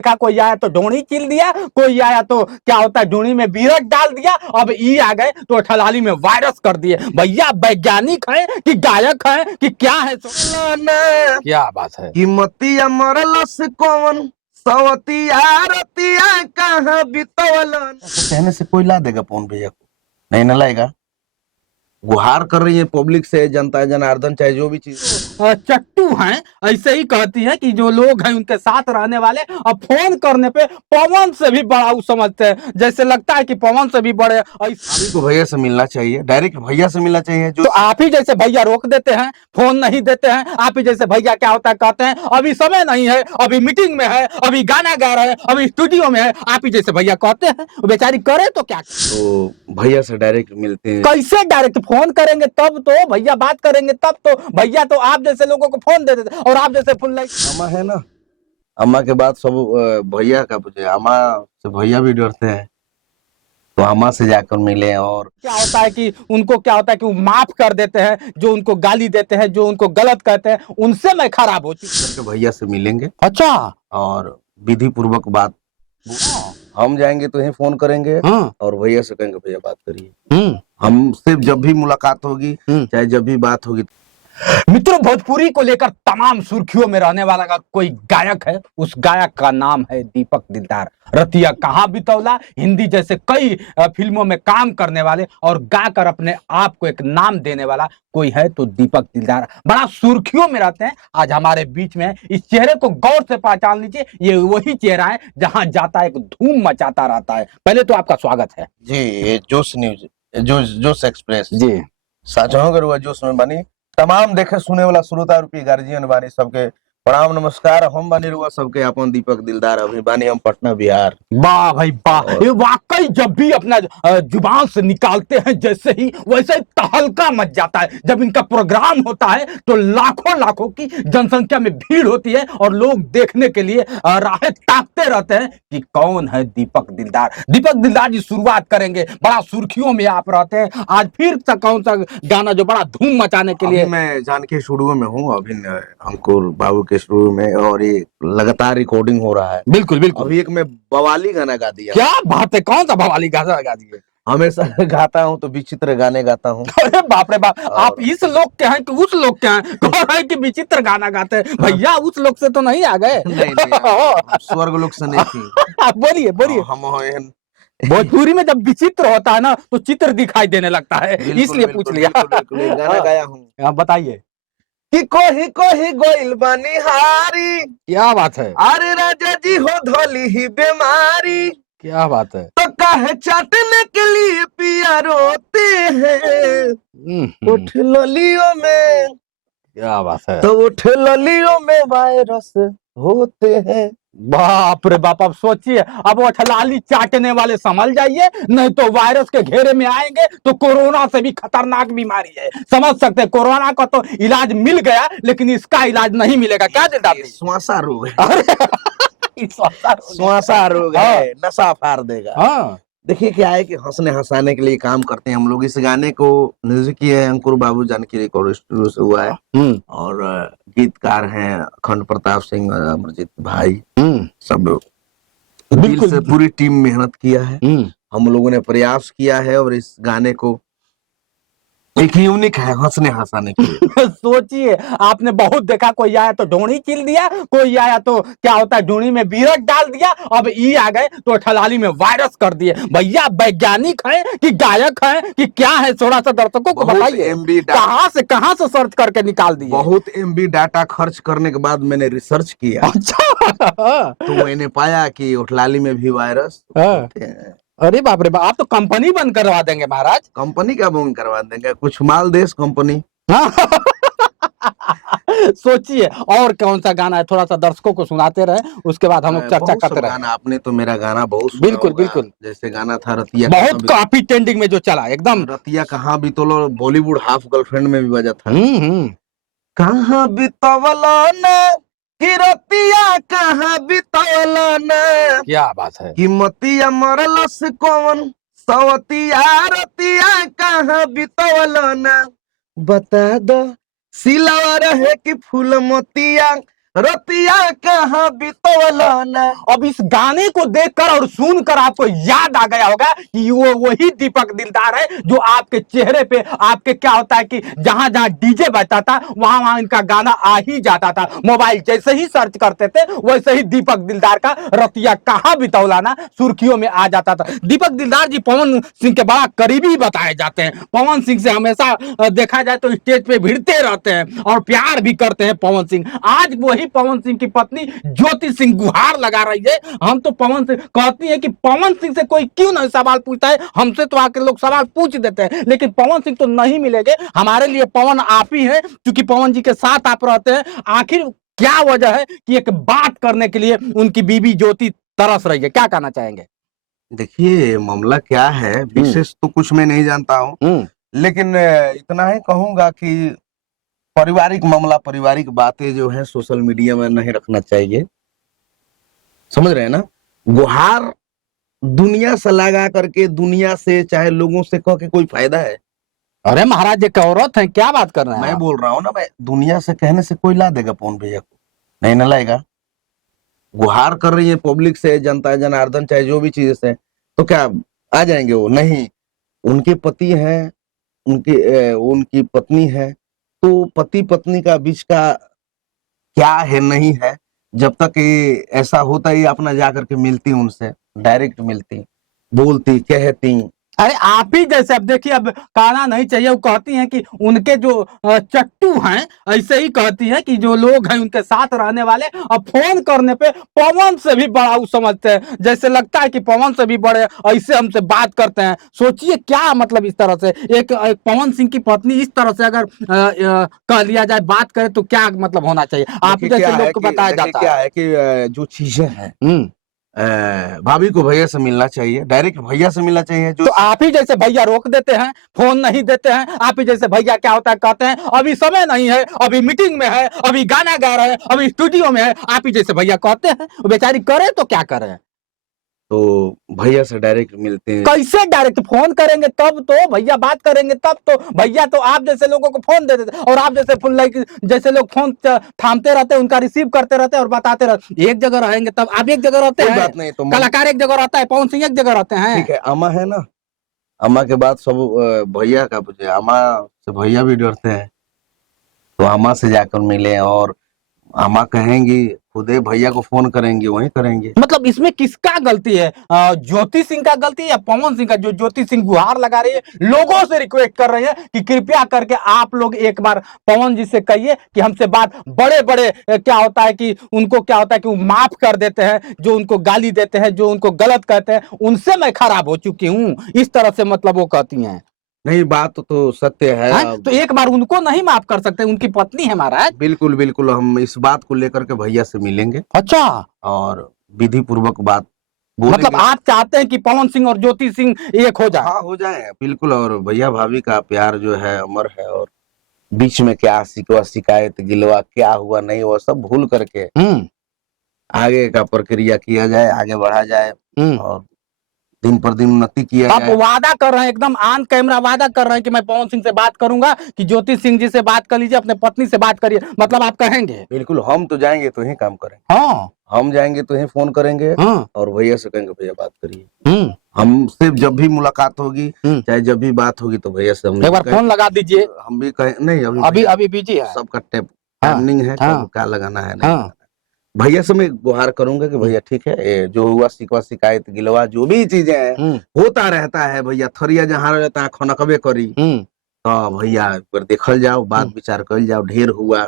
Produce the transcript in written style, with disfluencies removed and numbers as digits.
का कोई आया तो ढोणी चिल दिया, कोई आया तो क्या होता है ढोणी में बीरट डाल दिया, अब ई आ गए तो ठलाली में वायरस कर दिए। भैया वैज्ञानिक है कि गायक है कि क्या है? क्या बात है। कीमतिया मरलस कौन सवतिया रतिया कहाँ बितवलन। कहने से कोई ला देगा फोन भैया को? नहीं ना लाएगा। गुहार कर रही है पब्लिक से, जनता जनार्दन चाहे जो भी चीज। चट्टू हैं, ऐसे ही कहती हैं कि जो लोग हैं उनके साथ रहने वाले, अब फोन करने पे पवन से भी बड़ा वो समझते हैं, जैसे लगता है कि पवन से भी बड़े। अभी को भैया से मिलना चाहिए, डायरेक्ट भैया से मिलना चाहिए। जो तो आप ही जैसे भैया रोक देते हैं, फोन नहीं देते हैं। आप ही जैसे भैया क्या होता है कहते हैं अभी समय नहीं है, अभी मीटिंग में है, अभी गाना गा रहे हैं, अभी स्टूडियो में है। आप ही जैसे भैया कहते हैं, बेचारी करे तो क्या। तो भैया से डायरेक्ट मिलते हैं। कैसे डायरेक्ट? फोन करेंगे तब तो भैया, बात करेंगे तब तो भैया। तो आप जैसे लोगों को फोन दे देते और आप जैसे फोन लाइक। अम्मा है ना, अम्मा के बाद सब भैया का पूछे। अम्मा से भैया भी डरते हैं, तो अम्मा से जाकर मिले। और क्या होता है कि उनको क्या होता है कि वो माफ कर देते हैं, जो उनको गाली देते हैं, जो उनको गलत कहते हैं, उनसे मैं खराब होती हूँ। भैया से मिलेंगे। अच्छा। और विधि पूर्वक बात, हम जाएंगे तो यही फोन करेंगे। हाँ। और भैया से कहेंगे भैया बात करिए। हमसे जब भी मुलाकात होगी, चाहे जब भी बात होगी। मित्रों, भोजपुरी को लेकर तमाम सुर्खियों में रहने वाला का कोई गायक है। उस गायक का नाम है दीपक दिलदार। रतिया कहाँ बितौला, हिंदी जैसे कई फिल्मों में काम करने वाले और गाकर अपने आप को एक नाम देने वाला कोई है तो दीपक दिलदार बड़ा सुर्खियों में रहते हैं। आज हमारे बीच में। इस चेहरे को गौर से पहचान लीजिए, ये वही चेहरा है जहां जाता है एक धूम मचाता रहता है। पहले तो आपका स्वागत है जी। ये जोश न्यूज, जोश एक्सप्रेस जी। साझा करुआ जोश में बनी तमाम देखे सुने वाला श्रोता रूपी गार्जियन बानी सबके प्रणाम नमस्कार। हम बानी रुआ सबके अपन दीपक दिलदार। अभी बानी हम पटना बिहार। वाह भाई वाह, ये वाकई जब भी अपना जुबान से निकालते हैं जैसे ही वैसे ही तहलका मच जाता है। जब इनका प्रोग्राम होता है तो लाखों लाखों की जनसंख्या में भीड़ होती है और लोग देखने के लिए राहें ताकते रहते हैं कि कौन है दीपक दिलदार। दीपक दिलदार जी शुरुआत करेंगे, बड़ा सुर्खियों में आप रहते हैं। आज फिर से कौन सा गाना जो बड़ा धूम मचाने के लिए? मैं जानकी स्टूडियो में हूँ अभी, अंकुर बाबू के स्टूडियो में, और ये लगातार रिकॉर्डिंग हो रहा है। बिल्कुल बिल्कुल। अभी एक मैं बवाली गाना गा दिया। क्या बात है, कौन सा बवाली गाना गा दिए? हमेशा गाता हूँ तो विचित्र गाने गाता हूँ। अरे बाप रे बाप, आप इस लोग के हैं कि उस लोग के हैं? कौन है कि विचित्र गाना गाते हैं? भैया उस लोग से तो नहीं आ गए? नहीं, स्वर्ग लोग से नहीं थी। बोलिए बोलिए। हम भोजपुरी में जब विचित्र होता है ना तो चित्र दिखाई देने लगता है, इसलिए पूछ लिया। गाना गाया हूँ। आप बताइए। कि कोही कोही गोइल बानी हारी। क्या बात है। अरे राजा जी हो धोली ही बीमारी। क्या बात है। तो काहे चाटने के लिए पिया रोते हैं उठ लोलियों में। क्या बात है। तो उठ लोलियों में वायरस होते हैं। बाप रे बाप, अब सोचिए, अब वो ठलाली चाटने वाले संभल जाइए, नहीं तो वायरस के घेरे में आएंगे तो कोरोना से भी खतरनाक बीमारी है। समझ सकते हैं, कोरोना का तो इलाज मिल गया लेकिन इसका इलाज नहीं मिलेगा। क्या देता? श्वासा रोग है। श्वासा रोग है, नशा फाड़ देगा। हाँ। देखिए क्या है कि हंसने हंसाने के लिए काम करते हैं हम लोग। इस गाने को म्यूजिक किए हैं अंकुर बाबू जानकी रिकॉर्ड स्टूडियो से हुआ है। और गीतकार हैं अखंड प्रताप सिंह, अमरजीत भाई, सब दिल से पूरी टीम मेहनत किया है। हम लोगों ने प्रयास किया है और इस गाने को एक यूनिक है हंसने हंसाने के लिए। सोचिए, आपने बहुत देखा, कोई आया तो ढोणी चिल दिया, कोई आया तो क्या होता है ढोणी में बीरट डाल दिया, अब ई आ गए तो ठलाली में वायरस कर दिए। भैया वैज्ञानिक है कि गायक है कि क्या है? थोड़ा सा दर्शकों को बताइए, कहां से सर्च करके निकाल दिए? बहुत एमबी डाटा खर्च करने के बाद मैंने रिसर्च किया। अच्छा। तो मैंने पाया कि ठलाली में भी वायरस। अरे बाप रे बाप, आप तो कंपनी बंद करवा देंगे महाराज। कंपनी क्या बंद करवा देंगे? कुछ माल देश कंपनी। सोचिए, और कौन सा गाना है? थोड़ा सा दर्शकों को सुनाते रहे, उसके बाद हम लोग चर्चा करते रहे। आपने तो मेरा गाना बहुत बिल्कुल बिल्कुल। जैसे गाना था रतिया, बहुत काफी ट्रेंडिंग में जो चला एकदम। रतिया कहाँ बितौला, बॉलीवुड हाफ गर्लफ्रेंड में भी बजा था। कहाँ बितौला ना कि रतिया कहाँ बितौला ना। क्या बात है। कीमतिया मरलस कौन सवतिया रतिया कहाँ बितौला ना। बता दो सिलावा रहे कि फूल मोतिया रतिया कहाँ बितवला ना। अब इस गाने को देखकर और सुनकर आपको याद आ गया होगा कि वो वही दीपक दिलदार है जो आपके चेहरे पे, आपके क्या होता है कि जहां जहां डीजे बजता था वहां वहां इनका गाना आ ही जाता था। मोबाइल जैसे ही सर्च करते थे वैसे ही दीपक दिलदार का रतिया कहां बितौला ना सुर्खियों में आ जाता था। दीपक दिलदार जी पवन सिंह के बड़ा करीबी बताए जाते हैं। पवन सिंह से हमेशा देखा जाए तो स्टेज पे भिड़ते रहते हैं और प्यार भी करते हैं पवन सिंह। आज वही पवन सिंह की पत्नी ज्योति सिंह गुहार लगा रही है। हम तो पवन सिंह कहती है कि पवन सिंह से कोई क्यों नहीं सवाल पूछता है, हमसे तो आके लोग सवाल पूछ देते हैं, लेकिन पवन सिंह तो नहीं मिलेंगे। हमारे लिए पवन आप ही है, क्योंकि पवन जी के साथ आप रहते हैं। आखिर क्या वजह है कि एक बात करने के लिए उनकी बीबी ज्योति तरस रही है, क्या कहना चाहेंगे? देखिए मामला क्या है, विशेष तो कुछ मैं नहीं जानता हूँ, लेकिन इतना ही कहूंगा कि पारिवारिक मामला, पारिवारिक बातें जो है सोशल मीडिया में नहीं रखना चाहिए, समझ रहे हैं ना। गुहार दुनिया से लगा करके, दुनिया से चाहे लोगों से कह के कोई फायदा है? अरे महाराज, एक औरत है, क्या बात कर रहे हैं मैं आप? बोल रहा हूँ ना, मैं दुनिया से कहने से कोई ला देगा पवन भैया को? नहीं ना लाएगा। गुहार कर रही है पब्लिक से, जनता जनार्दन चाहे जो भी चीज से, तो क्या आ जाएंगे वो? नहीं। उनके पति हैं, उनकी पत्नी है, तो पति पत्नी का बीच का क्या है नहीं है, जब तक ये ऐसा होता ही अपना जा करके मिलती उनसे, डायरेक्ट मिलती, बोलती, कहती। अरे आप ही जैसे, अब देखिए, अब कहना नहीं चाहिए, वो कहती हैं कि उनके जो चट्टू हैं, ऐसे ही कहती है कि जो लोग हैं उनके साथ रहने वाले, अब फोन करने पे पवन से भी बड़ा वो समझते हैं, जैसे लगता है कि पवन से भी बड़े ऐसे हमसे बात करते हैं। सोचिए क्या मतलब, इस तरह से एक पवन सिंह की पत्नी इस तरह से अगर कह लिया जाए, बात करे तो क्या मतलब होना चाहिए? आप जैसे लोग को बताया जाता क्या है कि जो चीजें हैं, भाभी को भैया से मिलना चाहिए, डायरेक्ट भैया से मिलना चाहिए। जो तो आप ही जैसे भैया रोक देते हैं, फोन नहीं देते हैं। आप ही जैसे भैया क्या होता है, कहते हैं अभी समय नहीं है, अभी मीटिंग में है, अभी गाना गा रहे हैं, अभी स्टूडियो में है। आप ही जैसे भैया कहते हैं, वो बेचारी करे तो क्या करें? तो भैया से डायरेक्ट मिलते हैं। कैसे डायरेक्ट? फोन करेंगे तब तो भैया बात करेंगे, तब तो भैया तो आप जैसे लोगों को फोन दे देते, और आप जैसे फोन लाइक जैसे लोग फोन थामते रहते हैं, उनका रिसीव करते रहते हैं और बताते रहते। एक जगह रहेंगे तब आप एक जगह रहते कोई हैं, बात नहीं, तो कलाकार एक जगह रहता है, पवन सिंह एक जगह रहते हैं। ठीक है, अम्मा है ना, अम्मा के बाद सब भैया का पूछे। अम्मा से भैया भी डरते हैं, तो अम्मा से जाकर मिले, और अम्मा कहेंगी खुदे भैया को फोन करेंगे, वही करेंगे। मतलब इसमें किसका गलती है? ज्योति सिंह का गलती है या पवन सिंह का? जो ज्योति सिंह गुहार लगा रही है, लोगों से रिक्वेस्ट कर रही है कि कृपया करके आप लोग एक बार पवन जी से कहिए कि हमसे बात, बड़े बड़े क्या होता है कि उनको क्या होता है कि वो माफ कर देते हैं, जो उनको गाली देते हैं, जो उनको गलत कहते हैं, उनसे मैं खराब हो चुकी हूँ, इस तरह से मतलब वो कहती हैं। नहीं, बात तो सत्य है। तो एक बार उनको नहीं माफ कर सकते? उनकी पत्नी है महाराज। बिल्कुल बिल्कुल, हम इस बात को लेकर के भैया से मिलेंगे, अच्छा, और विधि पूर्वक बात मतलब बोलेंगे। आप चाहते हैं कि पवन सिंह और ज्योति सिंह एक हो जाए? हाँ, हो जाए बिल्कुल। और भैया भाभी का प्यार जो है अमर है, और बीच में क्या शिकवा शिकायत गिलवा क्या हुआ नहीं हुआ सब भूल करके आगे का प्रक्रिया किया जाए, आगे बढ़ा जाए, और दिन पर दिन उन्नति किया आप जाए। वादा कर रहे हैं, एकदम ऑन कैमरा वादा कर रहे हैं कि मैं पवन सिंह से बात करूंगा, कि ज्योति सिंह जी से बात कर लीजिए, अपने पत्नी से बात करिए, मतलब आप कहेंगे? बिल्कुल, हम तो जाएंगे तो ही काम करेंगे। हाँ, हम जाएंगे तो ही फोन करेंगे, हाँ, और भैया से कहेंगे भैया बात करिए। हमसे जब भी मुलाकात होगी, चाहे जब भी बात होगी, तो भैया से हम एक बार फोन लगा दीजिए। हम भी कहें नहीं, अभी बिजी है, सबका टाइमिंग है, हाँ, क्या लगाना है नहीं। भैया से मैं गुहार करूंगा कि भैया ठीक है, ये जो हुआ शिकवा शिकायत गिलवा जो भी चीजें हैं होता रहता है, भैया थरिया जहाँ रहता है खनकबे करी, तो भैया एक बार देखल जाओ, बात विचार कर जाओ, ढेर हुआ